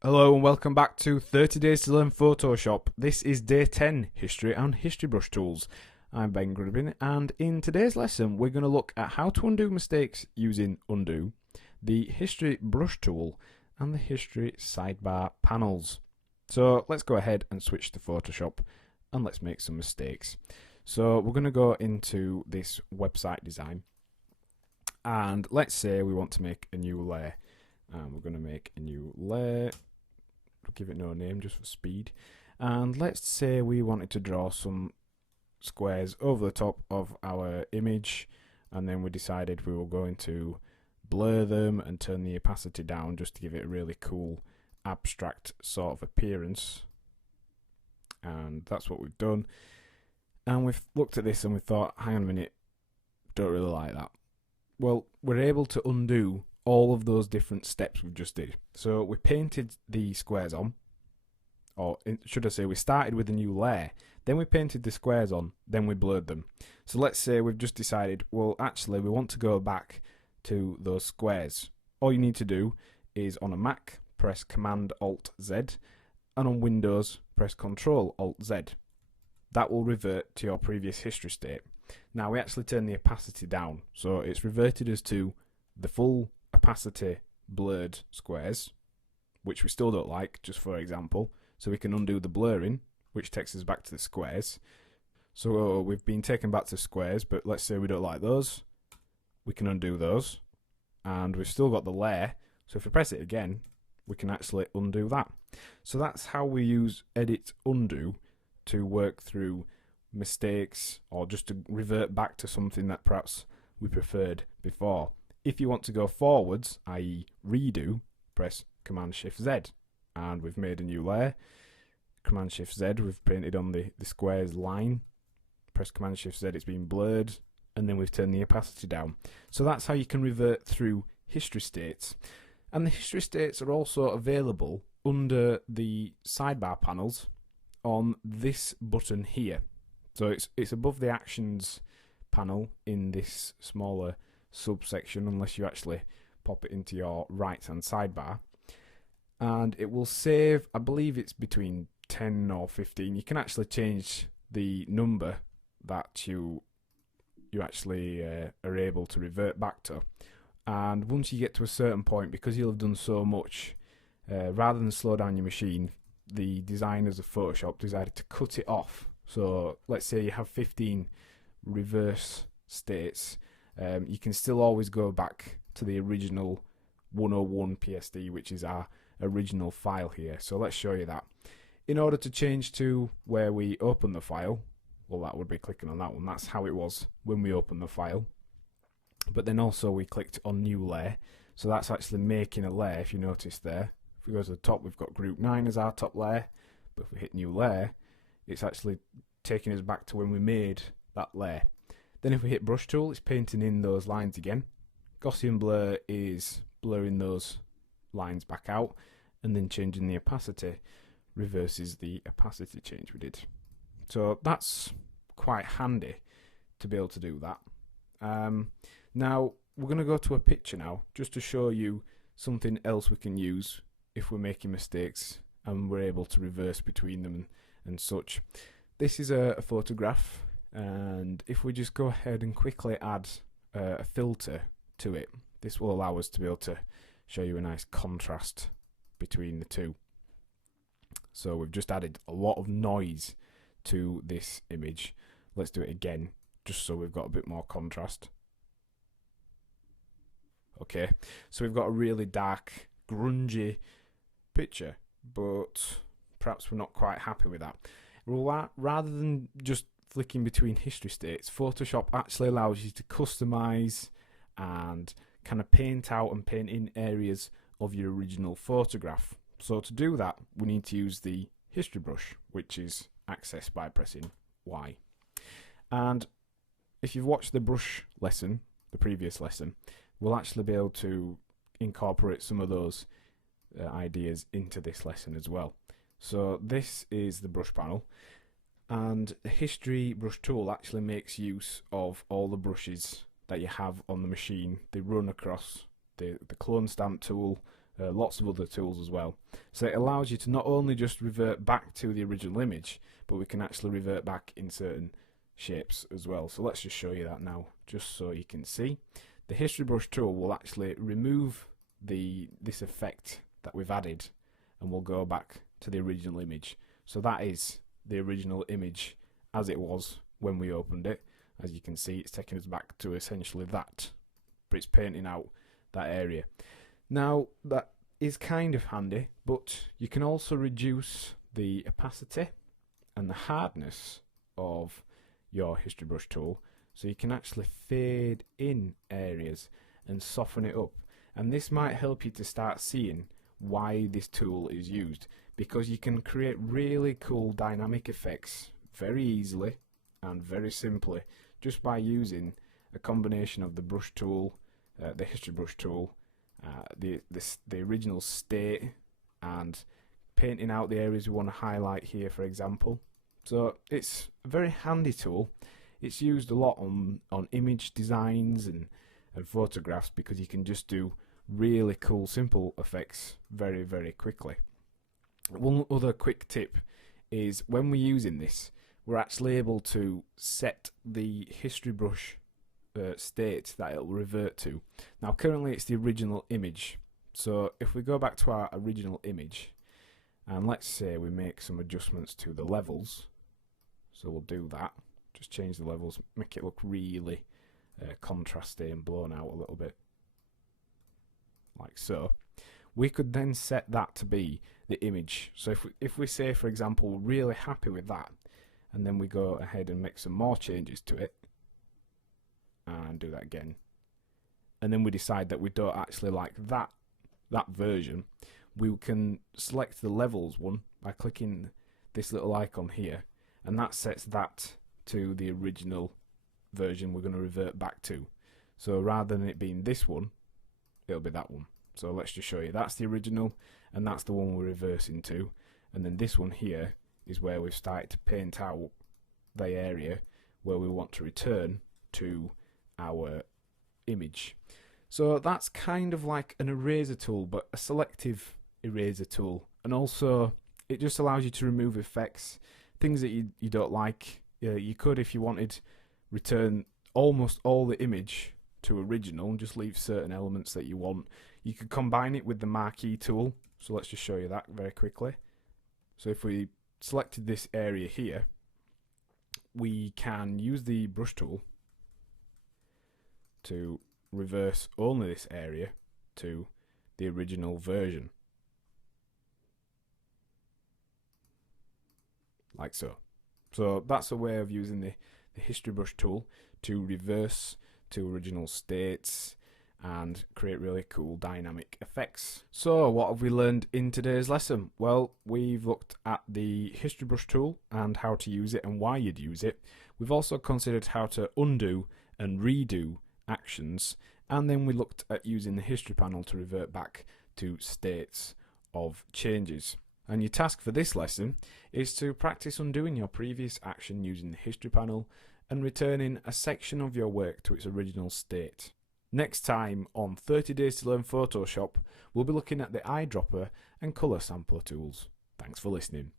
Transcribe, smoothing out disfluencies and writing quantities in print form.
Hello and welcome back to 30 Days to Learn Photoshop. This is day 10, History and History Brush Tools. I'm Ben Grudbin, and in today's lesson we're going to look at how to undo mistakes using Undo, the History Brush Tool, and the History Sidebar panels. So let's go ahead and switch to Photoshop and let's make some mistakes. So we're going to go into this website design, and let's say we want to make a new layer. And we're going to make a new layer. Give it no name just for speed, and let's say we wanted to draw some squares over the top of our image, and then we decided we were going to blur them and turn the opacity down just to give it a really cool abstract sort of appearance. And that's what we've done, and we've looked at this and we thought, hang on a minute, don't really like that. Well, we're able to undo all of those different steps we just did. So we painted the squares on, or should I say we started with a new layer, then we painted the squares on, then we blurred them. So let's say we've just decided, well actually we want to go back to those squares. All you need to do is on a Mac press Command Alt Z, and on Windows press Control Alt Z. That will revert to your previous history state. Now we actually turn the opacity down, so it's reverted us to the full opacity blurred squares, which we still don't like, just for example. So we can undo the blurring, which takes us back to the squares. So we've been taken back to squares, but let's say we don't like those. We can undo those, and we've still got the layer. So if we press it again, we can actually undo that. So that's how we use Edit Undo to work through mistakes, or just to revert back to something that perhaps we preferred before. If you want to go forwards, i.e. redo, press Command-Shift-Z, and we've made a new layer. Command-Shift-Z, we've painted on the squares line. Press Command-Shift-Z, it's been blurred, and then we've turned the opacity down. So that's how you can revert through history states. And the history states are also available under the sidebar panels on this button here. So it's above the Actions panel in this smaller subsection, unless you actually pop it into your right hand sidebar, and it will save, I believe it's between 10 or 15. You can actually change the number that you actually are able to revert back to. And once you get to a certain point, because you'll have done so much, rather than slow down your machine, the designers of Photoshop decided to cut it off. So let's say you have 15 reverse states. You can still always go back to the original 101 PSD, which is our original file here. So let's show you that. In order to change to where we open the file, well, that would be clicking on that one. That's how it was when we opened the file. But then also we clicked on New Layer. So that's actually making a layer, if you notice there. If we go to the top, we've got Group 9 as our top layer. But if we hit New Layer, it's actually taking us back to when we made that layer. Then if we hit Brush Tool, it's painting in those lines again. Gaussian Blur is blurring those lines back out, and then changing the opacity reverses the opacity change we did. So that's quite handy to be able to do that. Now we're going to go to a picture now, just to show you something else we can use if we're making mistakes and we're able to reverse between them and such. This is a photograph. And if we just go ahead and quickly add a filter to it, this will allow us to be able to show you a nice contrast between the two. So we've just added a lot of noise to this image. Let's do it again, just so we've got a bit more contrast. Okay, so we've got a really dark, grungy picture, but perhaps we're not quite happy with that. Rather than just flicking between history states, Photoshop actually allows you to customize and kind of paint out and paint in areas of your original photograph. So to do that, we need to use the history brush, which is accessed by pressing Y. And if you've watched the brush lesson, the previous lesson, we'll actually be able to incorporate some of those ideas into this lesson as well. So this is the brush panel. And the History Brush Tool actually makes use of all the brushes that you have on the machine. They run across the clone stamp tool, lots of other tools as well. So it allows you to not only just revert back to the original image, but we can actually revert back in certain shapes as well. So let's just show you that now, just so you can see. The history brush tool will actually remove this effect that we've added, and we'll go back to the original image. So that is the original image as it was when we opened it. As you can see, it's taking us back to essentially that, but it's painting out that area. Now that is kind of handy, but you can also reduce the opacity and the hardness of your history brush tool, so you can actually fade in areas and soften it up. And this might help you to start seeing why this tool is used, because you can create really cool dynamic effects very easily and very simply just by using a combination of the brush tool, the history brush tool, the original state, and painting out the areas we want to highlight here, for example. So it's a very handy tool. It's used a lot on image designs and photographs, because you can just do really cool simple effects very, very quickly. One other quick tip is when we're using this, we're actually able to set the history brush state that it'll revert to. Now currently it's the original image, so if we go back to our original image and let's say we make some adjustments to the levels, so we'll do that, just change the levels, make it look really contrasty and blown out a little bit, like so. We could then set that to be the image. So if we say, for example, we're really happy with that, and then we go ahead and make some more changes to it and do that again, and then we decide that we don't actually like that version, we can select the levels one by clicking this little icon here, and that sets that to the original version we're going to revert back to. So rather than it being this one, it'll be that one. So let's just show you, that's the original and that's the one we're reversing to, and then this one here is where we've started to paint out the area where we want to return to our image. So that's kind of like an eraser tool, but a selective eraser tool, and also it just allows you to remove effects, things that you don't like. You could, if you wanted, return almost all the image to original and just leave certain elements that you want. You could combine it with the marquee tool, so let's just show you that very quickly. So if we selected this area here, we can use the brush tool to reverse only this area to the original version, like so. So that's a way of using the history brush tool to reverse to original states and create really cool dynamic effects. So what have we learned in today's lesson? Well, we've looked at the history brush tool and how to use it and why you'd use it. We've also considered how to undo and redo actions, and then we looked at using the history panel to revert back to states of changes. And your task for this lesson is to practice undoing your previous action using the history panel and returning a section of your work to its original state. Next time on 30 Days to Learn Photoshop, we'll be looking at the eyedropper and colour sampler tools. Thanks for listening.